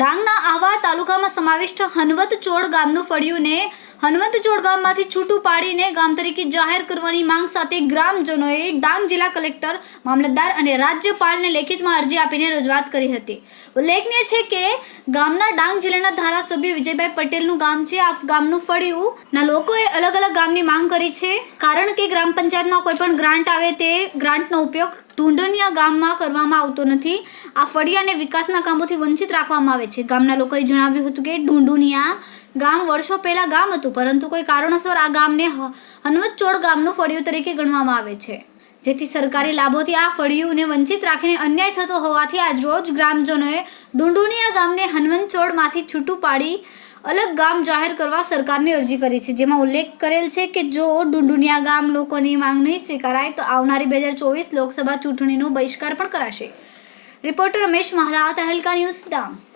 ડાંગના આવા તાલુકામાં સમાવિષ્ટ હનવત ચોડ ગામનું ફળિયુંને હનવત ચોડ ગામમાંથી છૂટું પાડીને ગામ તરીકે જાહેર કરવાની માંગ સાથે ગ્રામજનોએ ડાંગ જિલ્લા કલેક્ટર, મામલતદાર અને રાજ્યપાલને લેખિતમાં અરજી આપીને રજૂઆત કરી હતી. ઉલ્લેખનીય છે કે ગામના ડાંગ જિલ્લાના ધારાસભ્ય વિજયભાઈ પટેલનું ગામ છે. આ ગામનું ફળિયું ના લોકોએ અલગ અલગ ગામની માંગ કરી છે. કારણ કે ગ્રામ પંચાયતમાં કોઈ પણ ગ્રાન્ટ આવે તે ગ્રાન્ટનો ઉપયોગ ઢૂંઢનિયા ગામમાં કરવામાં આવતો નથી. આ ફળિયા અને વિકાસના કામોથી વંચિત રાખવામાં આવે છે. ગામના લોકોએ જણાવ્યું હતું કે ઢૂંઢુનિયા ગામ વર્ષો પહેલા ગામ હતું, પરંતુ કોઈ કારણોસર આ ગામને હનવતચોડ ગામનું ફળિયું તરીકે ગણવામાં આવે છે. જેથી સરકારી લાભોથી આ ફળિયુંને વંચિત રાખીને અન્યાય થતો હોવાથી આજ રોજ ગ્રામજનોએ ડુંડુનિયા ગામને હનવંતચોડમાંથી છૂટું પાડી અલગ ગામ જાહેર કરવા સરકારને અરજી કરી છે. જેમાં ઉલ્લેખ કરેલ છે કે જો ડુંડુનિયા ગામ લોકોની માંગ નહીં સ્વીકારાય, તો આવનારી બે હજાર ચોવીસ લોકસભા ચૂંટણીનો બહિષ્કાર પણ કરાશે. રિપોર્ટર રમેશ મહારા તહેલકા ન્યૂઝ, ડાંગ.